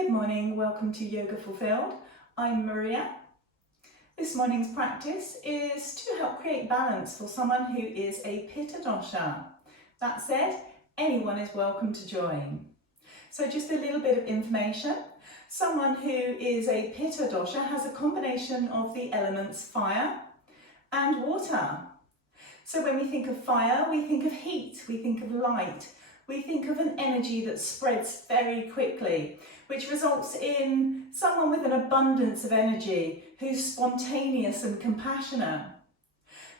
Good morning, welcome to Yoga Fulfilled. I'm Maria. This morning's practice is to help create balance for someone who is a Pitta Dosha. That said, anyone is welcome to join. So just a little bit of information. Someone who is a Pitta Dosha has a combination of the elements fire and water. So when we think of fire, we think of heat, we think of light, we think of an energy that spreads very quickly, which results in someone with an abundance of energy, who's spontaneous and compassionate.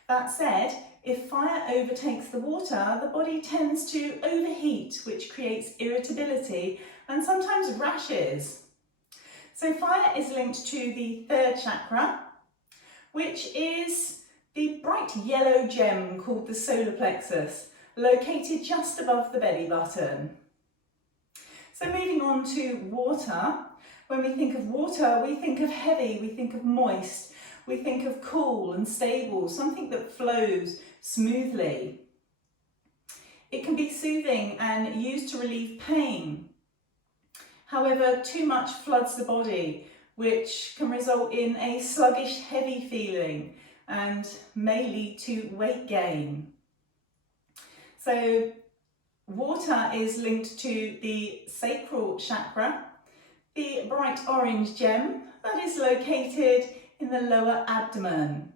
That said, if fire overtakes the water, the body tends to overheat, which creates irritability and sometimes rashes. So fire is linked to the third chakra, which is the bright yellow gem called the solar plexus, located just above the belly button. So moving on to water, when we think of water, we think of heavy, we think of moist, we think of cool and stable, something that flows smoothly. It can be soothing and used to relieve pain. However, too much floods the body, which can result in a sluggish, heavy feeling and may lead to weight gain. So water is linked to the sacral chakra, the bright orange gem that is located in the lower abdomen.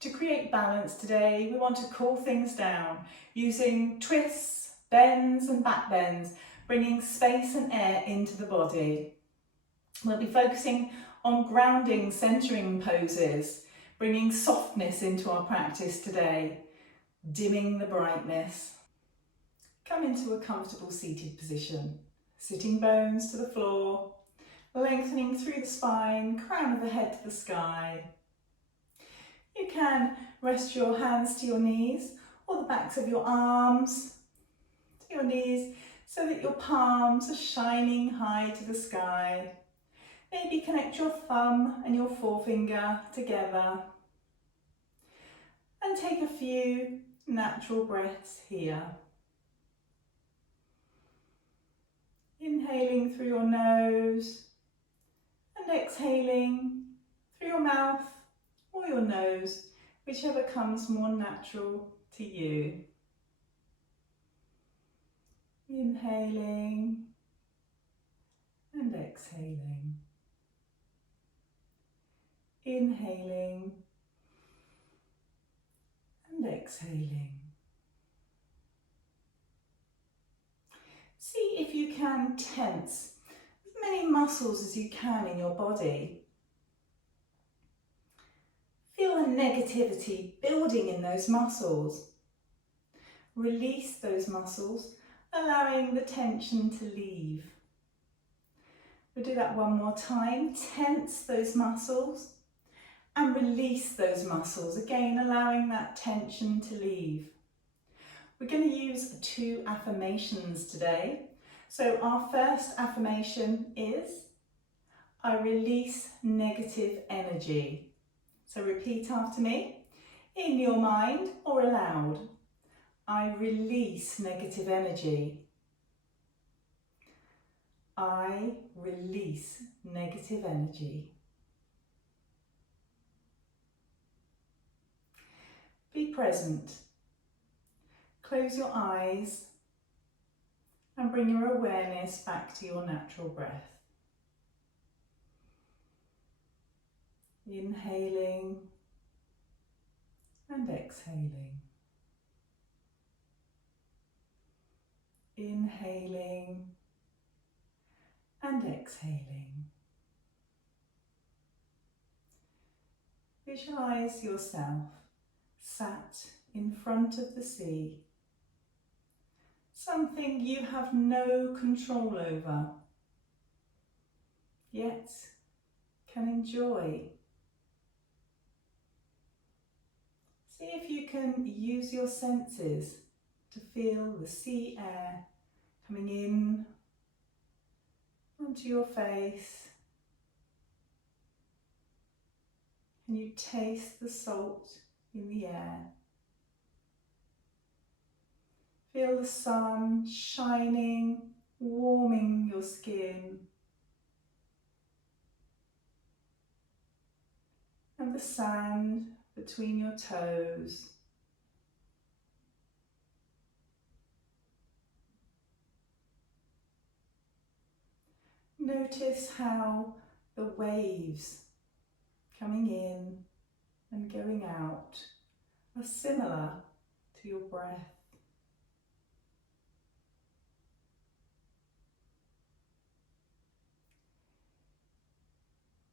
To create balance today, we want to cool things down using twists, bends and back bends, bringing space and air into the body. We'll be focusing on grounding, centering poses, bringing softness into our practice today, dimming the brightness. Come into a comfortable seated position, sitting bones to the floor, lengthening through the spine, crown of the head to the sky. You can rest your hands to your knees or the backs of your arms to your knees so that your palms are shining high to the sky. Maybe connect your thumb and your forefinger together and take a few natural breaths here. Inhaling through your nose and exhaling through your mouth or your nose, whichever comes more natural to you. Inhaling and exhaling. Inhaling and exhaling. See if you can tense as many muscles as you can in your body. Feel the negativity building in those muscles. Release those muscles, allowing the tension to leave. We'll do that one more time. Tense those muscles and release those muscles, again allowing that tension to leave. We're going to use 2 affirmations today. So our first affirmation is, I release negative energy. So repeat after me, in your mind or aloud. I release negative energy. I release negative energy. Be present. Close your eyes and bring your awareness back to your natural breath. Inhaling and exhaling. Inhaling and exhaling. Visualize yourself sat in front of the sea, something you have no control over, yet can enjoy. See if you can use your senses to feel the sea air coming in onto your face. Can you taste the salt in the air? Feel the sun shining, warming your skin. And the sand between your toes. Notice how the waves coming in and going out are similar to your breath.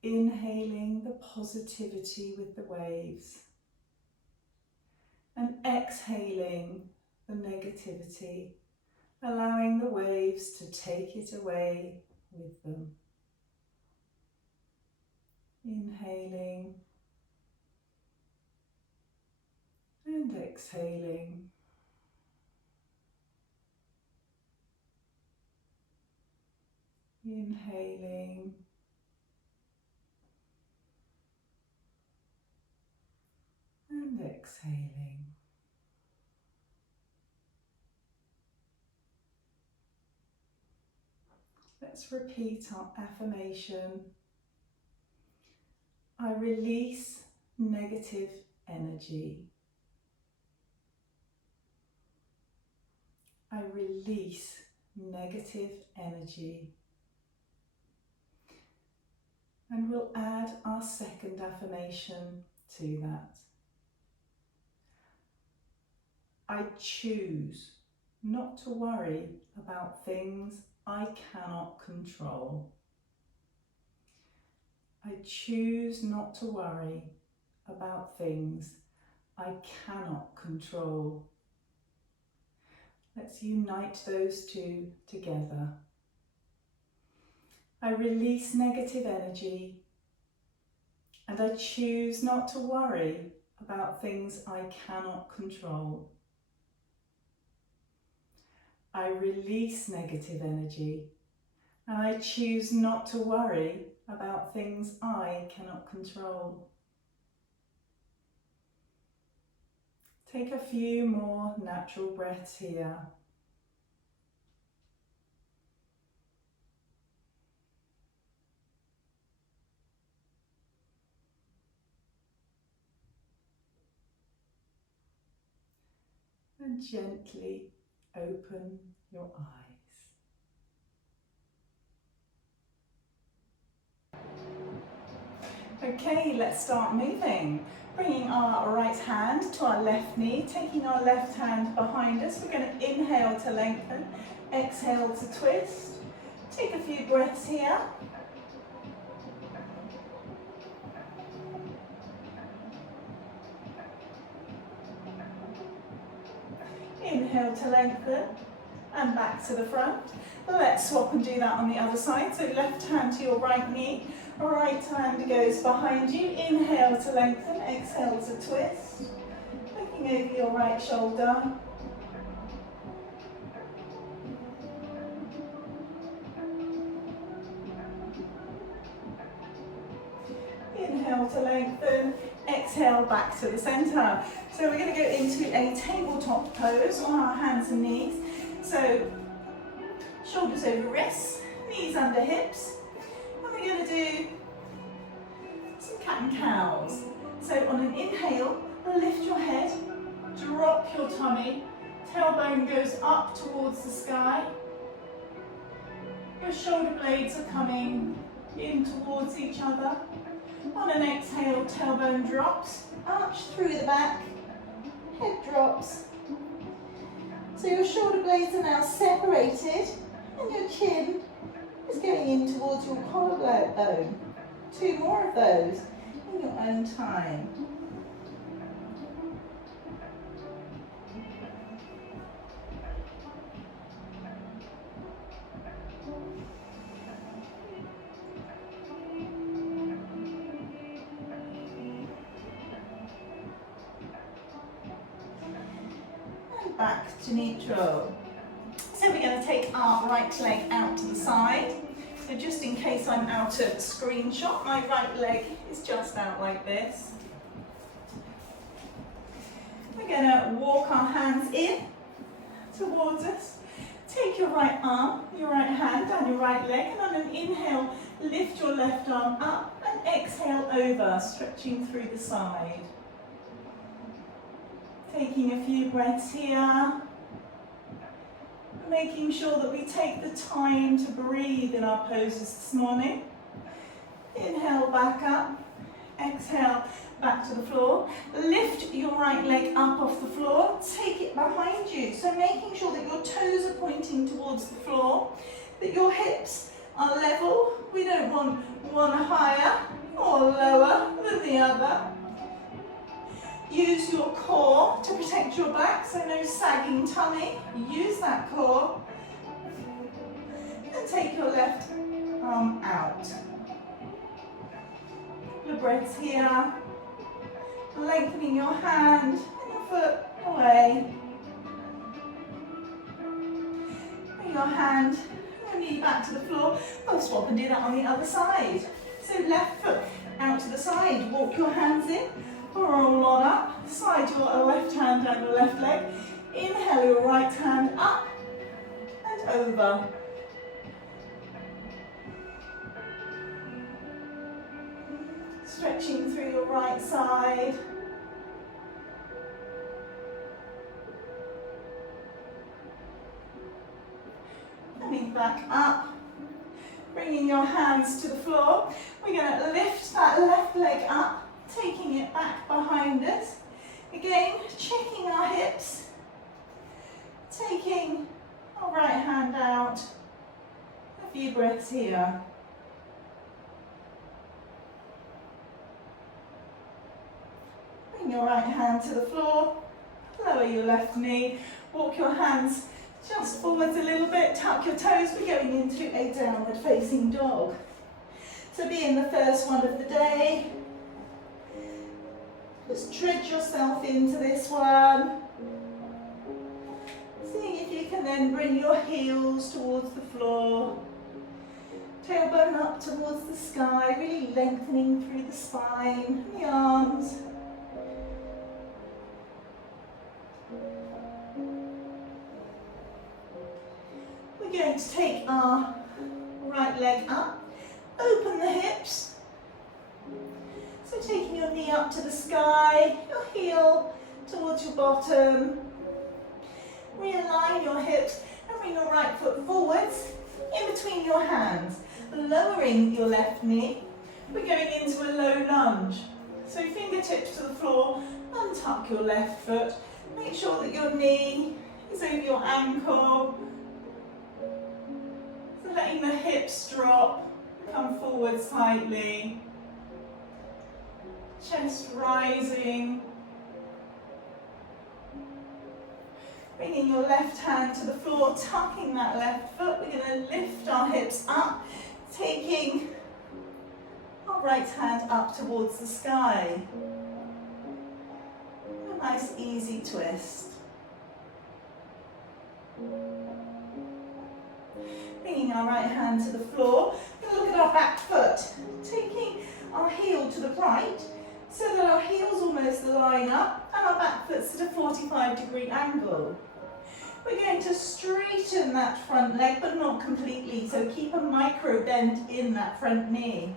Inhaling the positivity with the waves and exhaling the negativity, allowing the waves to take it away with them. Inhaling and exhaling. Inhaling and exhaling. Let's repeat our affirmation. I release negative energy. I release negative energy. And we'll add our second affirmation to that. I choose not to worry about things I cannot control. I choose not to worry about things I cannot control. Let's unite those two together. I release negative energy and I choose not to worry about things I cannot control. I release negative energy and I choose not to worry about things I cannot control. Take a few more natural breaths here. And gently open your eyes. Okay, let's start moving. Bringing our right hand to our left knee, taking our left hand behind us. We're going to inhale to lengthen, exhale to twist. Take a few breaths here. Inhale to lengthen and back to the front. Let's swap and do that on the other side. So left hand to your right knee, right hand goes behind you. Inhale to lengthen, exhale to twist. Looking over your right shoulder. Inhale to lengthen, exhale back to the centre. So we're going to go into a tabletop pose on our hands and knees. So shoulders over wrists, knees under hips. And we're going to do some cat and cows. So on an inhale, lift your head, drop your tummy, tailbone goes up towards the sky. Your shoulder blades are coming in towards each other. On an exhale, tailbone drops, arch through the back, head drops. So your shoulder blades are now separated and your chin is going in towards your collarbone. 2 more of those in your own time. Back to neutral. So we're going to take our right leg out to the side. So just in case I'm out of screenshot, my right leg is just out like this. We're going to walk our hands in towards us. Take your right arm, your right hand down your right leg, and on an inhale, lift your left arm up and exhale over, stretching through the side. Taking a few breaths here. Making sure that we take the time to breathe in our poses this morning. Inhale back up, exhale back to the floor. Lift your right leg up off the floor, take it behind you. So making sure that your toes are pointing towards the floor, that your hips are level. We don't want one higher or lower than the other. Use your core to protect your back, so no sagging tummy. Use that core. And take your left arm out. Your breaths here. Lengthening your hand and your foot away. Bring your hand, your knee back to the floor. We'll swap and do that on the other side. So left foot out to the side. Walk your hands in. Roll on up. Slide your left hand down your left leg. Inhale your right hand up and over. Stretching through your right side. Coming back up. Bringing your hands to the floor. We're going to lift that left leg up, taking it back behind us. Again, checking our hips. Taking our right hand out. A few breaths here. Bring your right hand to the floor, lower your left knee, walk your hands just forwards a little bit, tuck your toes. We're going into a downward facing dog. So being the first one of the day, just tread yourself into this one. Seeing if you can then bring your heels towards the floor, tailbone up towards the sky, really lengthening through the spine, the arms. We're going to take our right leg up, open the hips. So taking your knee up to the sky, your heel towards your bottom. Realign your hips and bring your right foot forwards in between your hands, lowering your left knee. We're going into a low lunge. So fingertips to the floor, untuck your left foot. Make sure that your knee is over your ankle. So letting the hips drop, come forward slightly. Chest rising. Bringing your left hand to the floor, tucking that left foot. We're going to lift our hips up, taking our right hand up towards the sky. A nice easy twist. Bringing our right hand to the floor. We're going to look at our back foot, taking our heel to the right so that our heels almost line up and our back foot's at a 45-degree angle. We're going to straighten that front leg, but not completely, so keep a micro bend in that front knee.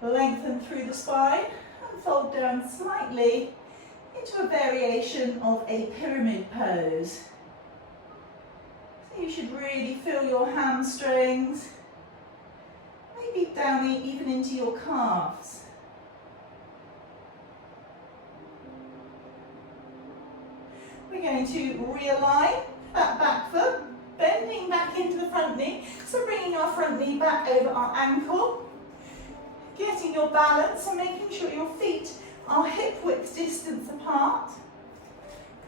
Lengthen through the spine and fold down slightly into a variation of a pyramid pose. So you should really feel your hamstrings, maybe down even into your calves. We're going to realign that back foot, bending back into the front knee. So bringing our front knee back over our ankle, getting your balance and making sure your feet are hip width distance apart,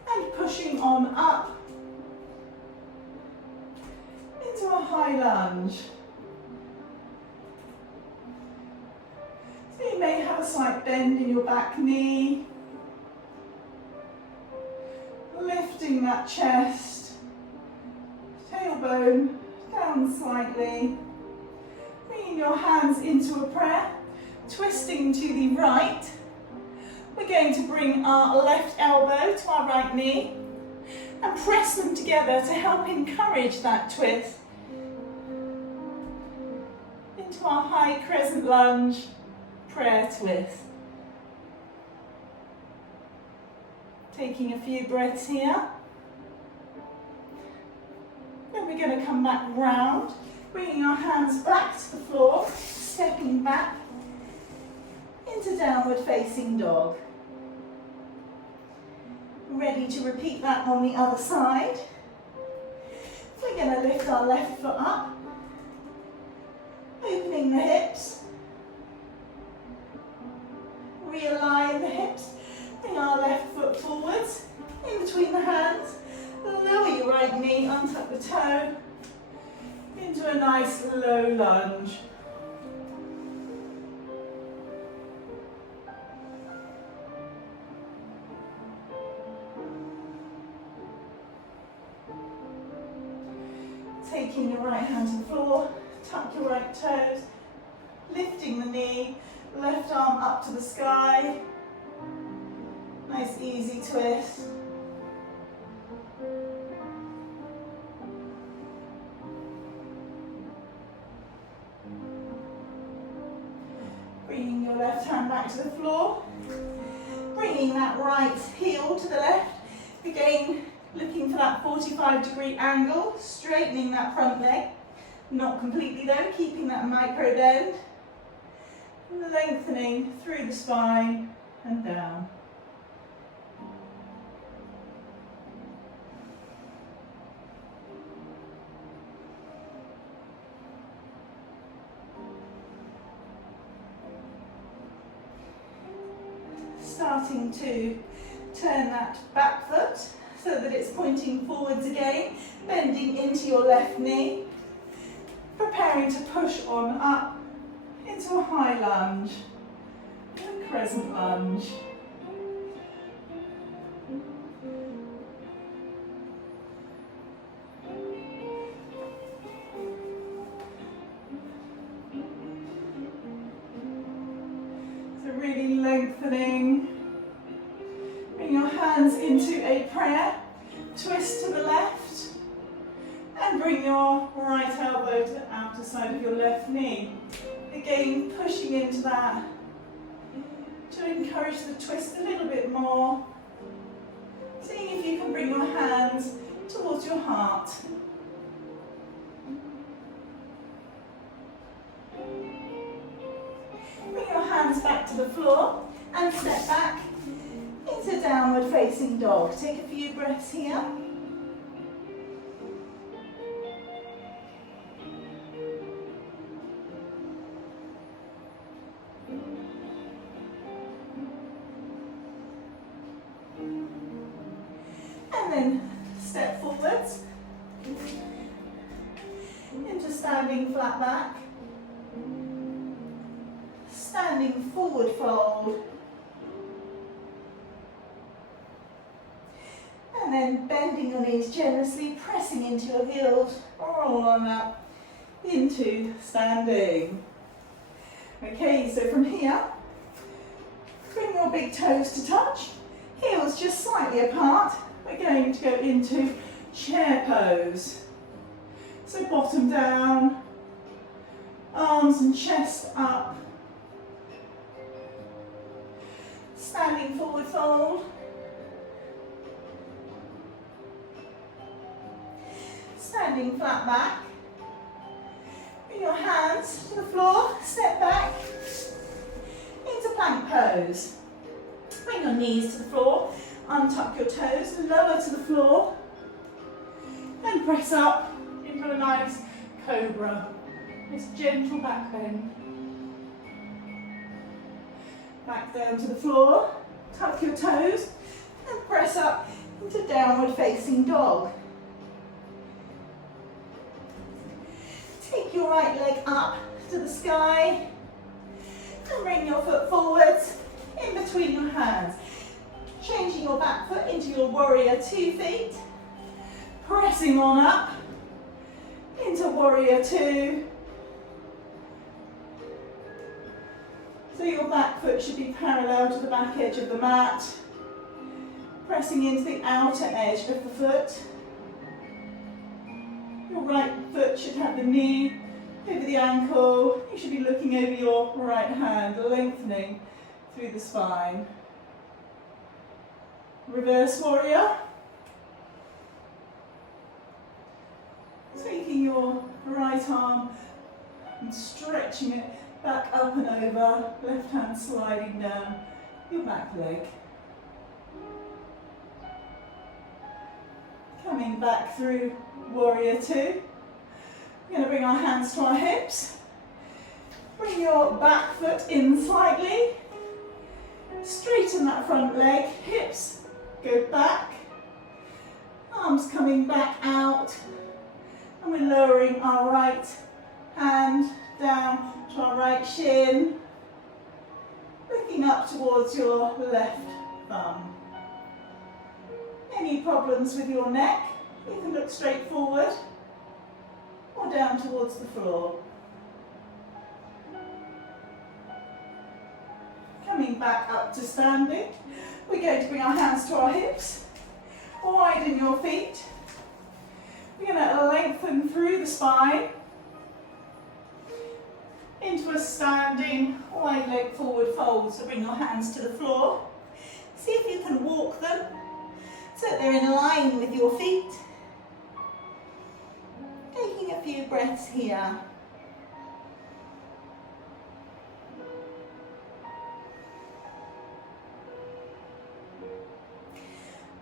and pushing on up into a high lunge. So you may have a slight bend in your back knee. Lifting that chest, tailbone down slightly, bringing your hands into a prayer, twisting to the right. We're going to bring our left elbow to our right knee, and press them together to help encourage that twist. Into our high crescent lunge, prayer twist. Taking a few breaths here. Then we're going to come back round, bringing our hands back to the floor, stepping back into downward facing dog. Ready to repeat that on the other side. We're going to lift our left foot up, opening the hips, realign the hips, bring our left foot forwards, in between the hands, lower your right knee, untuck the toe, into a nice low lunge. Taking your right hand to the floor, tuck your right toes, lifting the knee, left arm up to the sky. Nice easy twist. Bringing your left hand back to the floor, bringing that right heel to the left, again looking for that 45-degree angle, straightening that front leg, not completely though, keeping that micro bend, lengthening through the spine and down. Starting to turn that back foot so that it's pointing forwards again, bending into your left knee, preparing to push on up into a high lunge, a crescent lunge. So really lengthening. Bring your hands into a prayer, twist to the left, and bring your right elbow to the outer side of your left knee. Again, pushing into that to encourage the twist a little bit more. Seeing if you can bring your hands towards your heart. Bring your hands back to the floor and step back into downward facing dog. Take a few breaths here. And then step forwards into standing flat back, standing forward fold, and then bending your knees generously, pressing into your heels, roll on up into standing. Okay, so from here, bring your big toes to touch, heels just slightly apart. We're going to go into chair pose. So bottom down, arms and chest up, standing forward fold, standing flat back, bring your hands to the floor, step back into plank pose. Bring your knees to the floor, untuck your toes, lower to the floor, and press up into a nice cobra. This gentle back bend. Back down to the floor, tuck your toes, and press up into downward facing dog. Take your right leg up to the sky, and bring your foot forwards in between your hands. Changing your back foot into your warrior 2 feet, pressing on up into warrior 2. So your back foot should be parallel to the back edge of the mat. Pressing into the outer edge of the foot. Your right foot should have the knee over the ankle. You should be looking over your right hand, lengthening through the spine. Reverse warrior. Taking your right arm and stretching it back up and over, left hand sliding down your back leg. Coming back through warrior two. We're going to bring our hands to our hips. Bring your back foot in slightly. Straighten that front leg, hips go back. Arms coming back out. And we're lowering our right hand down to our right shin. Looking up towards your left thumb. Any problems with your neck, you can look straight forward or down towards the floor. Coming back up to standing, we're going to bring our hands to our hips, widen your feet. We're going to lengthen through the spine into a standing wide leg forward fold. So bring your hands to the floor. See if you can walk them so that they're in line with your feet. Taking a few breaths here.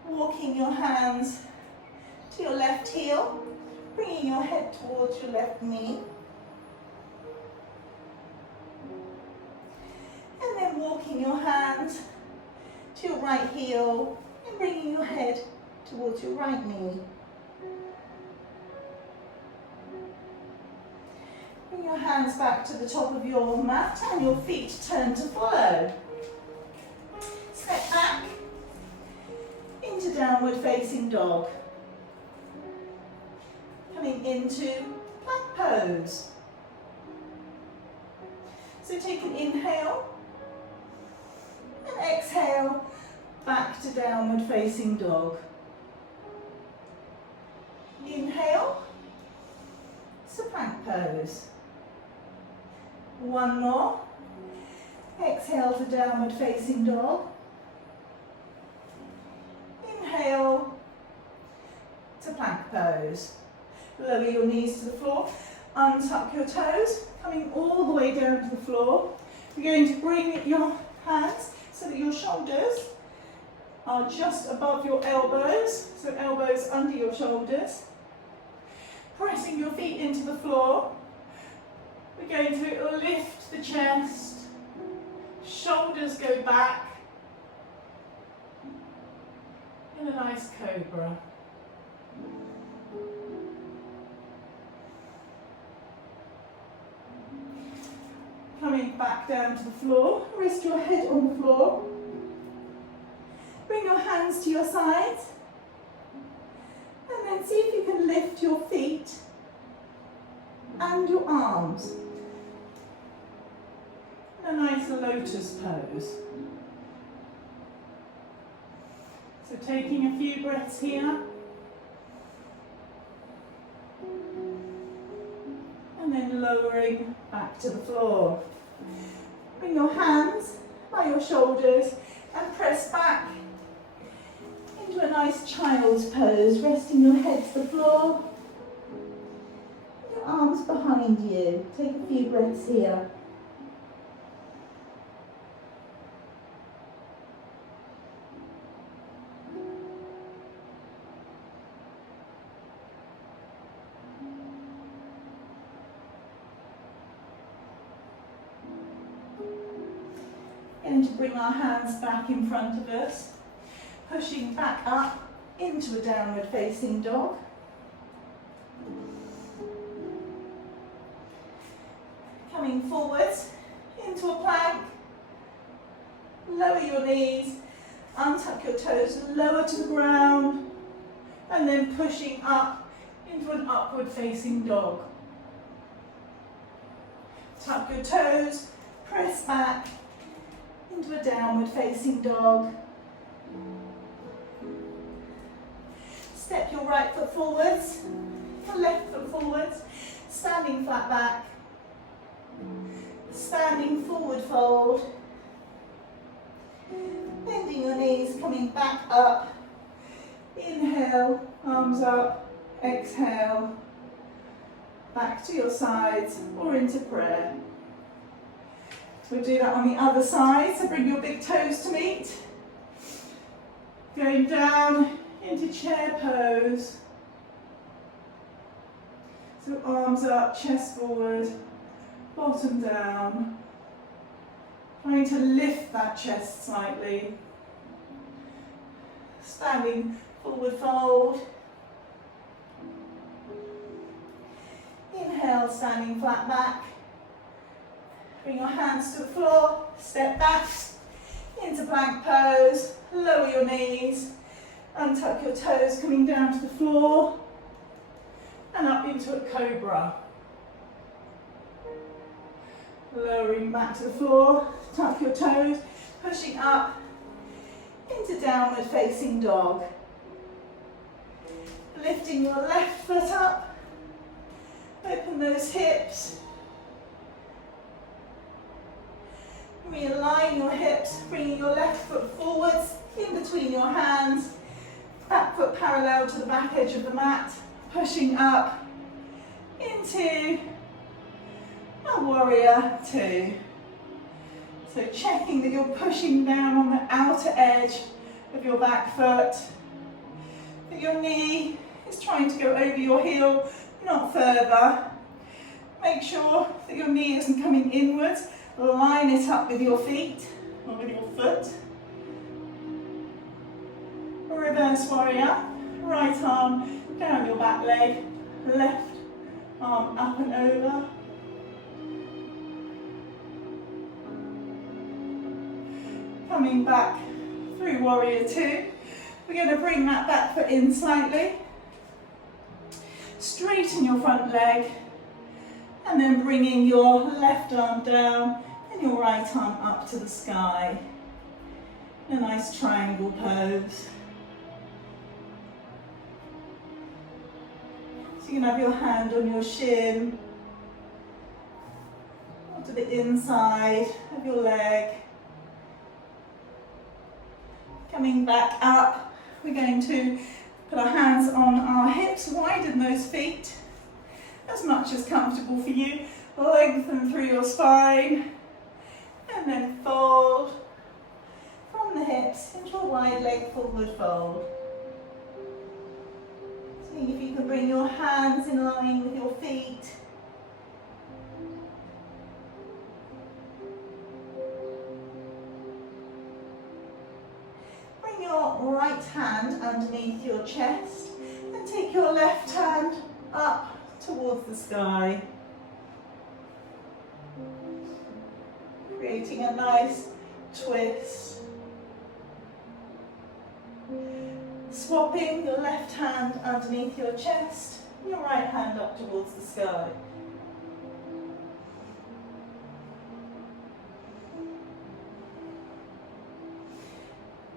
Walking your hands to your left heel, bringing your head towards your left knee. And then walking your hands to your right heel and bringing your head towards your right knee. Bring your hands back to the top of your mat and your feet turn to follow. Step back into downward facing dog. Coming into plank pose. So take an inhale and exhale back to downward facing dog. Inhale, so plank pose. One more. Exhale to downward facing dog. Inhale to plank pose. Lower your knees to the floor, untuck your toes, coming all the way down to the floor. You're going to bring your hands so that your shoulders are just above your elbows, so elbows under your shoulders. Pressing your feet into the floor. We're going to lift the chest, shoulders go back, in a nice cobra. Coming back down to the floor, rest your head on the floor. Bring your hands to your sides. And then see if you can lift your feet and your arms. A nice lotus pose. So taking a few breaths here. And then lowering back to the floor. Bring your hands by your shoulders and press back into a nice child's pose, resting your head to the floor. Your arms behind you. Take a few breaths here. Going to bring our hands back in front of us, pushing back up into a downward facing dog. Coming forwards into a plank. Lower your knees, untuck your toes, lower to the ground, and then pushing up into an upward facing dog. Tuck your toes, press back into a downward facing dog. Step your right foot forwards, your left foot forwards, standing flat back, standing forward fold, bending your knees, coming back up, inhale, arms up, exhale, back to your sides or into prayer. We'll do that on the other side, so bring your big toes to meet. Going down into chair pose. So arms up, chest forward, bottom down. Trying to lift that chest slightly. Standing forward fold. Inhale, standing flat back. Bring your hands to the floor, step back into plank pose, lower your knees, untuck your toes coming down to the floor and up into a cobra. Lowering back to the floor, tuck your toes, pushing up into downward facing dog. Lifting your left foot up, open those hips. Realign your hips, bringing your left foot forwards, in between your hands, back foot parallel to the back edge of the mat, pushing up into a warrior two. So checking that you're pushing down on the outer edge of your back foot, that your knee is trying to go over your heel, not further. Make sure that your knee isn't coming inwards. Line it up with your feet or with your foot. Reverse warrior. Right arm down your back leg. Left arm up and over. Coming back through warrior two. We're going to bring that back foot in slightly. Straighten your front leg. And then bringing your left arm down and your right arm up to the sky. A nice triangle pose. So you can have your hand on your shin, or to the inside of your leg. Coming back up, we're going to put our hands on our hips, widen those feet. As much as comfortable for you. Lengthen through your spine and then fold from the hips into a wide leg forward fold. Seeing if you can bring your hands in line with your feet. Bring your right hand underneath your chest and take your left hand up towards the sky, creating a nice twist. Swapping your left hand underneath your chest, your right hand up towards the sky.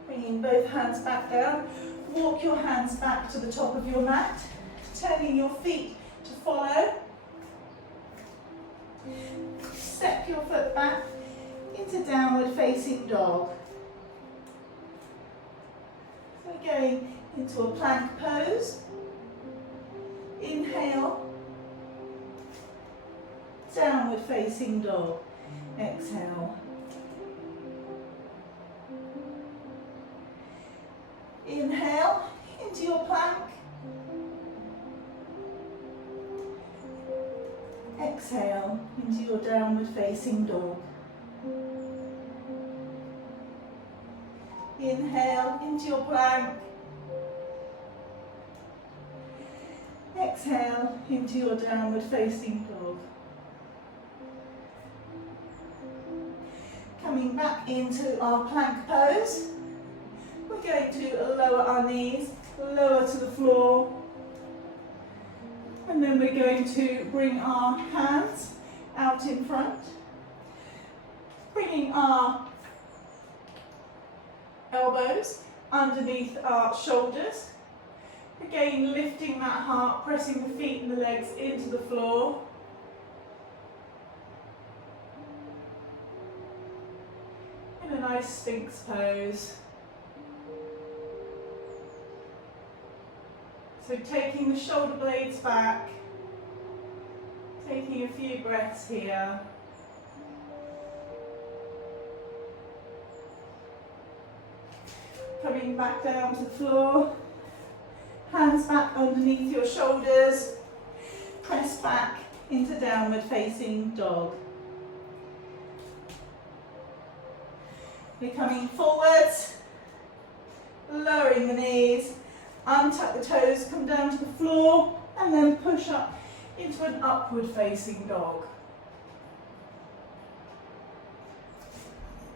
Bringing both hands back down, walk your hands back to the top of your mat, turning your feet to follow. Step your foot back into downward facing dog. So going into a plank pose. Inhale, downward facing dog. Exhale. Inhale into your plank. Exhale into your downward facing dog. Inhale into your plank. Exhale into your downward facing dog. Coming back into our plank pose. We're going to lower our knees, lower to the floor. And then we're going to bring our hands out in front, bringing our elbows underneath our shoulders, Again, lifting that heart, pressing the feet and the legs into the floor. In a nice Sphinx pose. So taking the shoulder blades back, taking a few breaths here. Coming back down to the floor, hands back underneath your shoulders, press back into downward facing dog. We're coming forwards, lowering the knees, untuck the toes, come down to the floor, and then push up into an upward facing dog.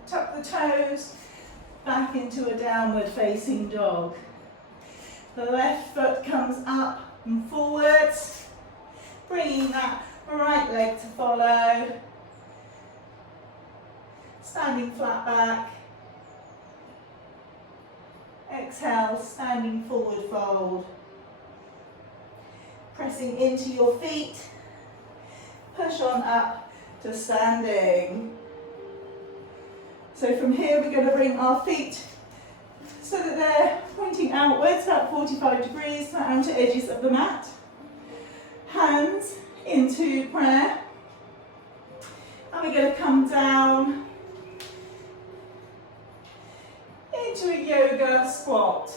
Tuck the toes back into a downward facing dog. The left foot comes up and forwards, bringing that right leg to follow. Standing flat back. Exhale, standing forward fold. Pressing into your feet. Push on up to standing. So from here we're going to bring our feet so that they're pointing outwards, about 45 degrees, the outer edges of the mat. Hands into prayer. And we're going to come down into a yoga squat.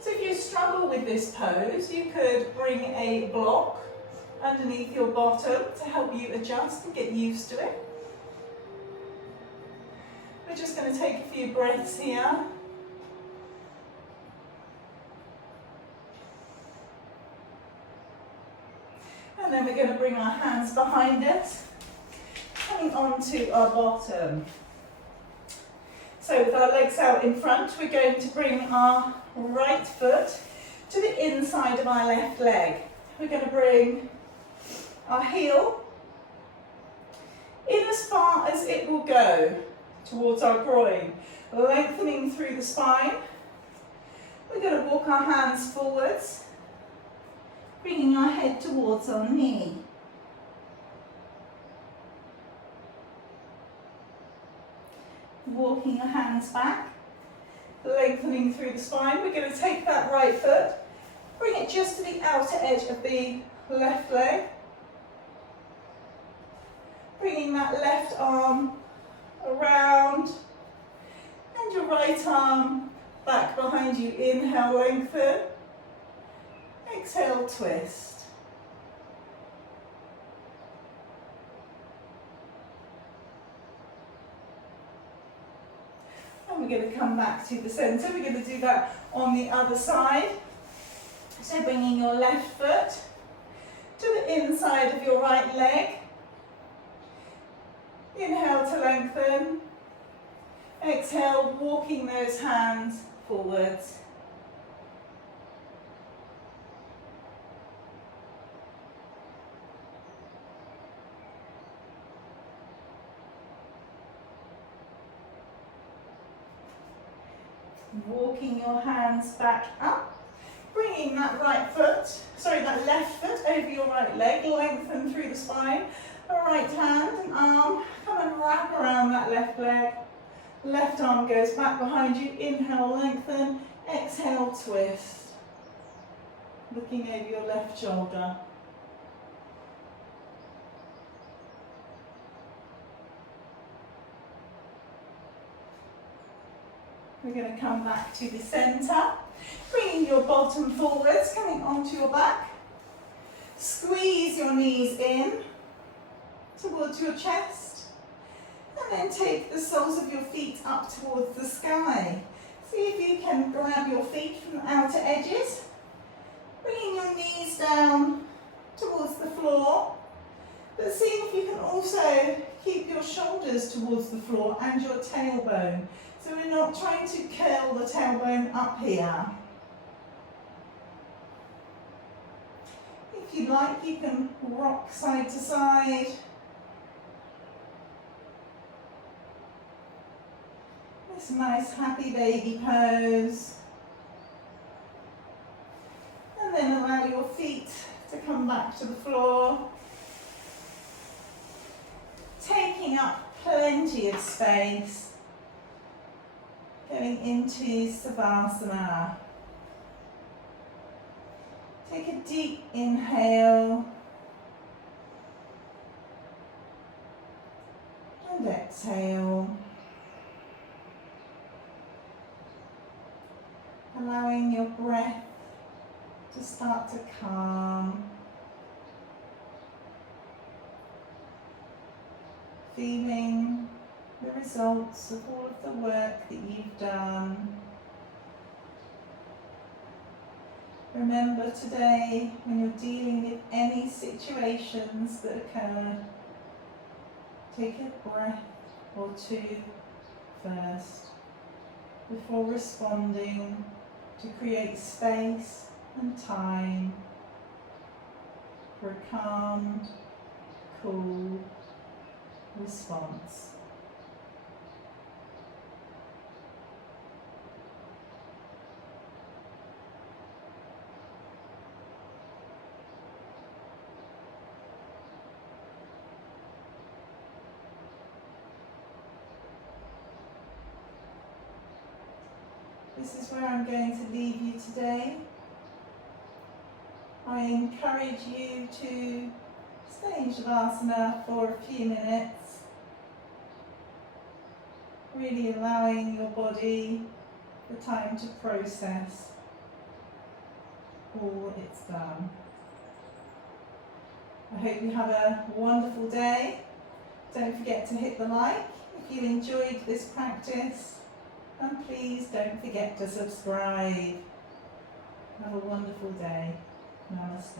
So if you struggle with this pose, you could bring a block underneath your bottom to help you adjust and get used to it. We're just going to take a few breaths here. And then we're going to bring our hands behind us, coming onto our bottom. So with our legs out in front, we're going to bring our right foot to the inside of our left leg. We're going to bring our heel in as far as it will go towards our groin, lengthening through the spine. We're going to walk our hands forwards, bringing our head towards our knee. Walking your hands back, lengthening through the spine. We're going to take that right foot, bring it just to the outer edge of the left leg. Bringing that left arm around and your right arm back behind you. Inhale, lengthen. Exhale, twist. And we're going to come back to the centre. We're going to do that on the other side. So bringing your left foot to the inside of your right leg. Inhale to lengthen. Exhale, walking those hands forwards. Walking your hands back up, bringing that that left foot over your right leg, lengthen through the spine. The right hand and arm, come and wrap around that left leg. Left arm goes back behind you. Inhale, lengthen. Exhale, twist. Looking over your left shoulder. We're going to come back to the centre, bringing your bottom forwards, coming onto your back. Squeeze your knees in towards your chest, and then take the soles of your feet up towards the sky. See if you can grab your feet from the outer edges, bringing your knees down towards the floor, but see if you can also keep your shoulders towards the floor and your tailbone. So we're not trying to curl the tailbone up here. If you like, you can rock side to side. This nice happy baby pose. come back to the floor, taking up plenty of space, going into Savasana. Take a deep inhale and exhale, allowing your breath to start to calm, feeling the results of all of the work that you've done. Remember today, when you're dealing with any situations that occur, take a breath or two first before responding, to create space and time for a calmed, cool response. This is where I'm going to leave you today. I encourage you to stay in Shavasana for a few minutes, really allowing your body the time to process all it's done. I hope you have a wonderful day. Don't forget to hit the like if you enjoyed this practice. And please don't forget to subscribe. Have a wonderful day. Namaste.